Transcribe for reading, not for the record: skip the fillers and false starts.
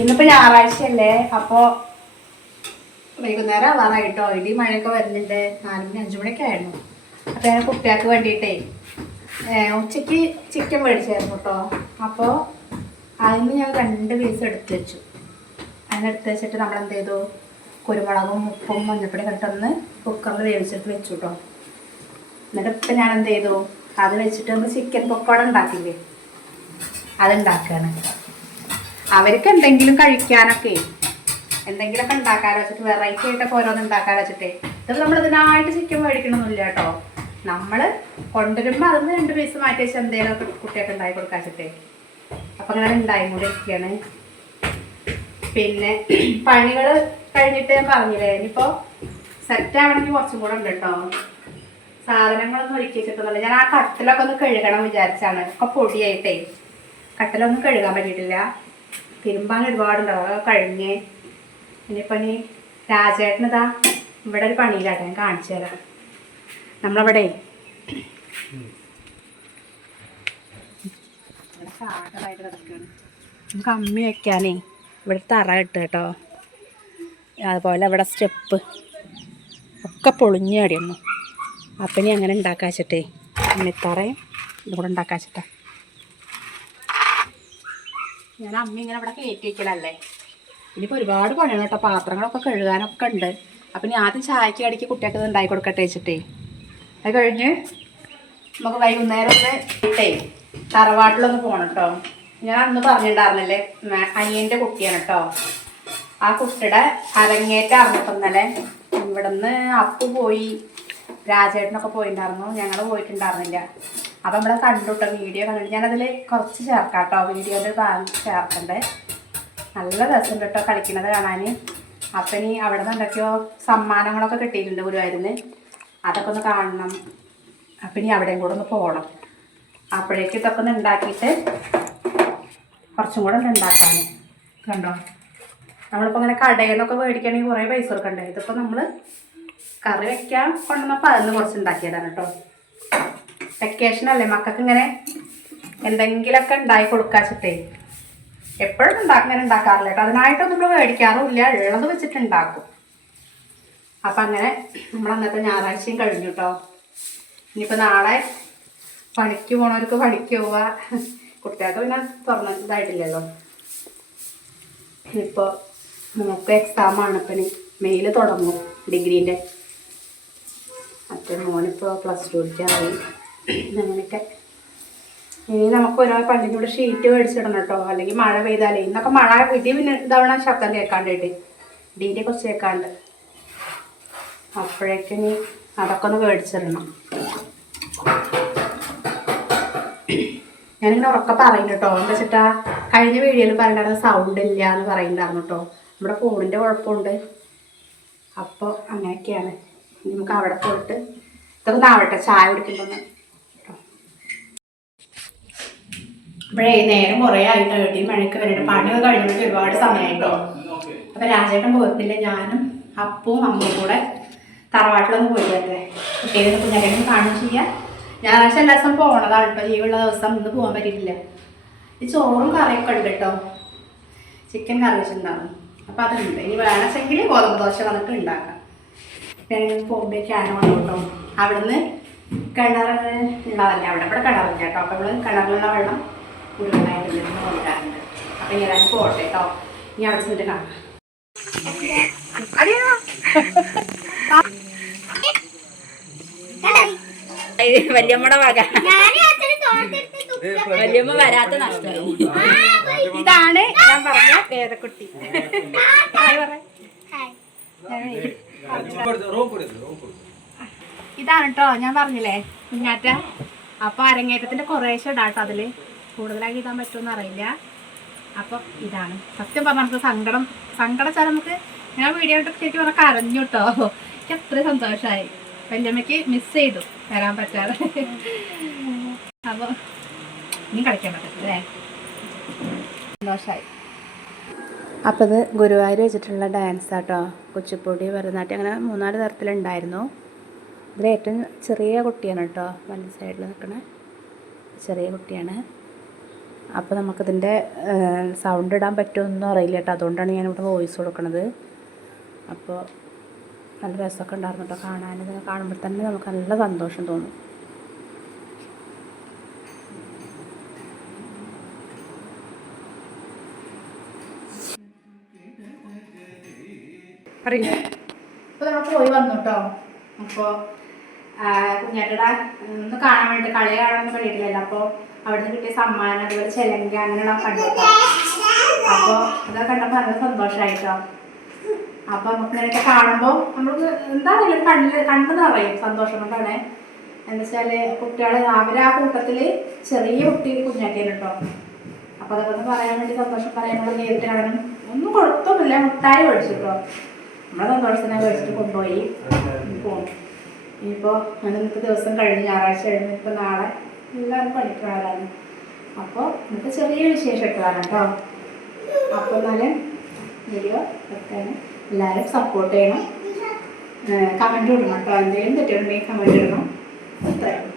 ഇന്നിപ്പോൾ ഞായറാഴ്ചയല്ലേ, അപ്പോൾ വൈകുന്നേരം ആവാറായിട്ടോ. ഇടി മഴയൊക്കെ വരുന്നുണ്ട്. 4 മണി 5 മണിയൊക്കെ ആയിരുന്നു. അപ്പോൾ ഞാൻ കുട്ടികൾക്ക് വേണ്ടിയിട്ടേ ഉച്ചയ്ക്ക് ചിക്കൻ മേടിച്ചായിരുന്നു കേട്ടോ. അപ്പോൾ അതിന് ഞാൻ 2 പീസ് എടുത്ത് വെച്ചു. അതിനെടുത്ത് വെച്ചിട്ട് നമ്മളെന്ത് ചെയ്തു, കുരുമുളകും ഉപ്പും മഞ്ഞപ്പൊടി ഇട്ടൊന്ന് കുക്കറിൽ വേവിച്ചിട്ട് വെച്ചു കേട്ടോ. എന്നിട്ട് ഇപ്പം ഞാൻ എന്ത് ചെയ്തു, അത് വെച്ചിട്ട് നമ്മൾ ചിക്കൻ പക്കോട ഉണ്ടാക്കില്ലേ, അതുണ്ടാക്കുകയാണ്. അവർക്ക് എന്തെങ്കിലും കഴിക്കാനൊക്കെ എന്തെങ്കിലുമൊക്കെ ഉണ്ടാക്കാൻ വെച്ചിട്ട്, വെറൈറ്റി ആയിട്ടൊക്കെ ഓരോന്ന് ഉണ്ടാക്കാൻ വെച്ചിട്ടേ. ഇത് നമ്മൾ ഇതിനായിട്ട് ചിക്കൻ മേടിക്കണമെന്നില്ല കേട്ടോ. നമ്മൾ കൊണ്ടുവരുമ്പോൾ അതിന് 2 പീസ് മാറ്റി വെച്ച് എന്തെങ്കിലുമൊക്കെ കുട്ടിയൊക്കെ ഉണ്ടാക്കി കൊടുക്കാൻ വെച്ചിട്ടേ. അപ്പം അങ്ങനെ ഉണ്ടായി കൂടി ഇരിക്കുകയാണ്. പിന്നെ പണികൾ കഴിഞ്ഞിട്ട് ഞാൻ പറഞ്ഞില്ലേ, ഇനിയിപ്പോൾ സെറ്റ് ആവണമെങ്കിൽ കുറച്ചും കൂടെ ഉണ്ട് കേട്ടോ. സാധനങ്ങളൊന്നും ഒരുക്കി വെച്ചിട്ടൊന്നുമില്ല. ഞാൻ ആ കട്ടിലൊക്കെ ഒന്ന് കഴുകണം വിചാരിച്ചാണ്. ഒക്കെ പൊടിയായിട്ടേ കട്ടിലൊന്നും കഴുകാൻ പറ്റിയിട്ടില്ല. തിരുമ്പാൻ ഒരുപാടുണ്ടാവും. അതൊക്കെ കഴിഞ്ഞ് ഇനിയിപ്പോൾ ഇനി രാജേട്ടനിതാ ഇവിടെ ഒരു പണിയിലാട്ടെ, ഞാൻ കാണിച്ചു തരാം. നമ്മളവിടെ സാധനമായിട്ട് കിടക്കുകയാണ്. നമുക്ക് അമ്മി വയ്ക്കാനേ ഇവിടെ തറ ഇട്ട് കേട്ടോ. അതുപോലെ ഇവിടെ സ്റ്റെപ്പ് ഒക്കെ പൊളിഞ്ഞടിയൊന്നു. അപ്പം ഇനി അങ്ങനെ ഉണ്ടാക്കാച്ചിട്ടേ, അമ്മിത്തറയും ഇതുകൂടെ ഉണ്ടാക്കാച്ചിട്ടാ. ഞാൻ അമ്മ ഇങ്ങനെ ഇവിടെ കയറ്റി വയ്ക്കലല്ലേ. ഇനിയിപ്പോൾ ഒരുപാട് പണിയാണ് കേട്ടോ. പാത്രങ്ങളൊക്കെ കഴുകാനൊക്കെ ഉണ്ട്. അപ്പം ഇനി ആദ്യം ചായക്ക് കടിക്ക് കുട്ടികൾക്ക് ഇത് ഉണ്ടാക്കി കൊടുക്കട്ടെ വെച്ചിട്ടേ. അത് കഴിഞ്ഞ് നമുക്ക് വൈകുന്നേരം ഒന്ന് ഇട്ടേ തറവാട്ടിലൊന്ന് പോകണം കേട്ടോ. ഞാൻ അന്ന് പറഞ്ഞിട്ടുണ്ടായിരുന്നില്ലേ, അനിയൻ്റെ കുട്ടിയാണ് കേട്ടോ. ആ കുട്ടിയുടെ അരങ്ങേറ്റം അറിഞ്ഞപ്പോൾ ഇന്നലെ ഇവിടെ നിന്ന് അപ്പു പോയി, രാജേട്ടനൊക്കെ പോയിട്ടുണ്ടായിരുന്നു. ഞങ്ങൾ പോയിട്ടുണ്ടായിരുന്നില്ല. അപ്പം നമ്മളെ കണ്ടുട്ടോ, വീഡിയോ കണ്ടിട്ട് ഞാനതിൽ കുറച്ച് ചേർക്കാം കേട്ടോ. വീഡിയോയിൽ ഭാഗം ചേർക്കണ്ടേ. നല്ല രസമുണ്ട് കേട്ടോ കളിക്കുന്നത് കാണാൻ. അപ്പം ഇനി അവിടെ നിന്ന് എന്തൊക്കെയോ സമ്മാനങ്ങളൊക്കെ കിട്ടിയിട്ടുണ്ട് ഗുരുവായൂരിന്. അതൊക്കെ ഒന്ന് കാണണം. അപ്പം ഇനി അവിടെയും കൂടെ ഒന്ന് പോകണം. അപ്പോഴേക്കും ഇതൊക്കെ ഒന്ന് ഉണ്ടാക്കിയിട്ട് കുറച്ചും കൂടെ ഒന്ന് ഉണ്ടാക്കാൻ. കണ്ടോ, നമ്മളിപ്പോൾ ഇങ്ങനെ കടയിൽ നിന്നൊക്കെ മേടിക്കുകയാണെങ്കിൽ കുറേ പൈസ കൊടുക്കണ്ടേ. ഇതിപ്പോൾ നമ്മൾ കറി വയ്ക്കാൻ കൊണ്ടുവന്നപ്പോൾ അതിന് കുറച്ച് ഉണ്ടാക്കിയതാണ് കേട്ടോ. വെക്കേഷനല്ലേ, മക്കൾക്ക് ഇങ്ങനെ എന്തെങ്കിലുമൊക്കെ ഉണ്ടാക്കി കൊടുക്കാച്ചിട്ടേ. എപ്പോഴും ഇങ്ങനെ ഉണ്ടാക്കാറില്ല കേട്ടോ. അതിനായിട്ടൊന്നും നമ്മൾ മേടിക്കാറുമില്ല, ഉള്ളത് വെച്ചിട്ടുണ്ടാക്കും. അപ്പം അങ്ങനെ നമ്മൾ അന്നത്തെ ഞായറാഴ്ചയും കഴിഞ്ഞു കേട്ടോ. ഇനിയിപ്പോൾ നാളെ പണിക്ക് പോണവർക്ക് പണിക്ക് പോവുക. കുട്ടികൾക്ക് പിന്നെ ഇതായിട്ടില്ലല്ലോ. ഇനിയിപ്പോൾ നമുക്ക് എക്സാമാണ്. ഇപ്പം മെയിൽ തുടങ്ങും ഡിഗ്രീൻ്റെ. മറ്റേ മോനിപ്പോൾ +2ക്കായി. അങ്ങനെയൊക്കെ ഇനി നമുക്ക് ഓരോ പള്ളിക്കൂടെ ഷീറ്റ് മേടിച്ചിടണം കേട്ടോ. അല്ലെങ്കിൽ മഴ പെയ്താലേ, ഇന്നൊക്കെ മഴ ഇടി പിന്നെ ഇതവണ ശബ്ദം കേൾക്കാണ്ടായിട്ട് ഇടീൻ്റെ കുറച്ച് കേൾക്കാണ്ട്. അപ്പോഴേക്കും ഇനി അതൊക്കെ ഒന്ന് മേടിച്ചിടണം. ഞാനിങ്ങനെ ഉറക്കെ പറയുന്നു കേട്ടോ. എന്താ വെച്ചിട്ടാ കഴിഞ്ഞ വീഡിയോയിൽ പറയണ്ടായിരുന്നു സൗണ്ട് ഇല്ല എന്ന് പറയുന്നുണ്ടായിരുന്നു കേട്ടോ. നമ്മുടെ ഫോണിൻ്റെ കുഴപ്പമുണ്ട്. അപ്പോൾ അങ്ങനെയൊക്കെയാണ്. നമുക്ക് അവിടെ പോയിട്ട് ഇതൊക്കെ നാവട്ടെ ചായ കുടിക്കുമ്പോൾ. ഇപ്പോഴേ നേരം കുറേ ആയിട്ടോ. ഇടി മഴയ്ക്ക് വരട്ടെ. പണിയൊക്കെ കഴിഞ്ഞിട്ട് ഒരുപാട് സമയമായിട്ടോ. അപ്പോൾ രാജേട്ടൻ പോയിട്ടില്ല. ഞാനും അപ്പവും അമ്മയും കൂടെ തറവാട്ടിലൊന്ന് പോയില്ലേ. കുട്ടികളെ കുഞ്ഞാലും കാണുകയും ചെയ്യാം. ഞായറാഴ്ച എല്ലാ ദിവസം പോകണതാണ് കേട്ടോ. ലീവുള്ള ദിവസം ഇന്ന് പോകാൻ പറ്റിയിട്ടില്ല. ഈ ചോറും കറിയൊക്കെ ഉണ്ട് കേട്ടോ. ചിക്കൻ കറി വെച്ചിട്ടുണ്ടാവും. അപ്പോൾ അതുണ്ട്. ഇനി വേണമെങ്കിൽ ഗോതമ്പ് ദോശ വന്നിട്ട് ഉണ്ടാക്കാം. പിന്നെ പോകുമ്പോഴേക്ക് ആന വന്നു കേട്ടോ. അവിടുന്ന് കിണറുള്ളതല്ലേ, അവിടെ കിണറില്ല കേട്ടോ. അപ്പോൾ നമ്മൾ കിണറിലുള്ള വെള്ളം കുടിവെള്ളമായിട്ട് കൊണ്ടുവരാറുണ്ട്. അപ്പം ഞാൻ പോട്ടെ കേട്ടോ. ഇനി അവിടെ ചെന്നിട്ട് കാണാം. വല്യമ്മയുടെ വക. വല്യമ്മ വരാത്ത നഷ്ടമായി. ഇതാണ് ഞാൻ പറഞ്ഞ വേദക്കുട്ടി. ഇതാണ് കേട്ടോ ഞാൻ പറഞ്ഞില്ലേ കുഞ്ഞാറ്റ. അപ്പൊ അരങ്ങേറ്റത്തിന്റെ കുറേശ്ശെ ഇടാട്ടോ. അതില് കൂടുതലായി ഇടാൻ പറ്റുമെന്ന് അറിയില്ല. അപ്പൊ ഇതാണ് സത്യം പറഞ്ഞാൽ നമുക്ക് സങ്കടം വെച്ചാൽ നമുക്ക് ഞാൻ വീഡിയോ ഇട്ട് ശരിക്കും പറഞ്ഞാൽ കരഞ്ഞു കേട്ടോ. എനിക്ക് അത്രയും സന്തോഷമായി. വല്യമ്മയ്ക്ക് മിസ് ചെയ്തു വരാൻ പറ്റാതെ. അപ്പോൾ ഇനി കളിക്കാൻ പറ്റത്തില്ലേ, സന്തോഷമായി. അപ്പോൾ ഇത് ഗുരുവായൂർ വെച്ചിട്ടുള്ള ഡാൻസ് ആട്ടോ. കുച്ചിപ്പുടി, ഭരതനാട്യം, അങ്ങനെ 3-4 തരത്തിലുണ്ടായിരുന്നു. ഇതിൽ ഏറ്റവും ചെറിയ കുട്ടിയാണ് കേട്ടോ. വലത് സൈഡിൽ നിൽക്കണ ചെറിയ കുട്ടിയാണ്. അപ്പോൾ നമുക്കിതിൻ്റെ സൗണ്ട് ഇടാൻ പറ്റുമെന്നൊന്നും അറിയില്ല കേട്ടോ, അതുകൊണ്ടാണ് ഞാനിവിടെ വോയിസ് കൊടുക്കുന്നത്. അപ്പോൾ നല്ല രസമൊക്കെ ഉണ്ടായിരുന്നു കേട്ടോ കാണാൻ. ഇത് കാണുമ്പോൾ തന്നെ നമുക്ക് നല്ല സന്തോഷം തോന്നും. അറിയില്ല. അപ്പോൾ നമ്മൾ പോയി വന്നു കേട്ടോ. അപ്പോൾ കുഞ്ഞാറ്റയുടെ ഒന്ന് കാണാൻ വേണ്ടി കളി കാണാനൊന്നും കഴിയിട്ടില്ലല്ലോ. അപ്പോൾ അവിടുന്ന് കിട്ടിയ സമ്മാനം അതുപോലെ ചെലങ്ക അങ്ങനെയുള്ള കണ്ടിട്ടോ. അപ്പോൾ അതൊക്കെ കണ്ടപ്പോൾ നല്ല സന്തോഷമായിട്ടോ. അപ്പോൾ നമുക്ക് ഇങ്ങനെയൊക്കെ കാണുമ്പോൾ നമുക്ക് എന്താണെങ്കിലും കണ്ണ് നിറയും സന്തോഷം കൊണ്ടാണ്. എന്താ വെച്ചാൽ കുട്ടികൾ അവരെ ആ കൂട്ടത്തിൽ ചെറിയ കുട്ടി കുഞ്ഞാറ്റേനെ കേട്ടോ. അപ്പോൾ അതൊക്കെ ഒന്ന് പറയാൻ വേണ്ടി സന്തോഷം പറയാനുള്ള നേരിട്ട് കാണാനും ഒന്നും കൊടുത്തൊന്നുമില്ല, മുട്ടായി മേടിച്ചിട്ടോ. നമ്മളെ സന്തോഷത്തിനെ മേടിച്ചിട്ട് കൊണ്ടുപോയി പോകും. ഇനിയിപ്പോൾ ഇന്നത്തെ ദിവസം കഴിഞ്ഞ് ഞായറാഴ്ച കഴിഞ്ഞ് ഇപ്പോൾ നാളെ എല്ലാവരും പഠിക്കാറാണ്. അപ്പോൾ ഇന്നത്തെ ചെറിയ വിശേഷം ഇട്ടാണ് കേട്ടോ. അപ്പോൾ എന്നാലും വീഡിയോ വെക്കാൻ എല്ലാവരും സപ്പോർട്ട് ചെയ്യണം, കമൻറ്റ് ഇടണം കേട്ടോ. എന്തെങ്കിലും തെറ്റുണ്ടെങ്കിൽ കമൻറ്റ് ഇടണം. അത്രയും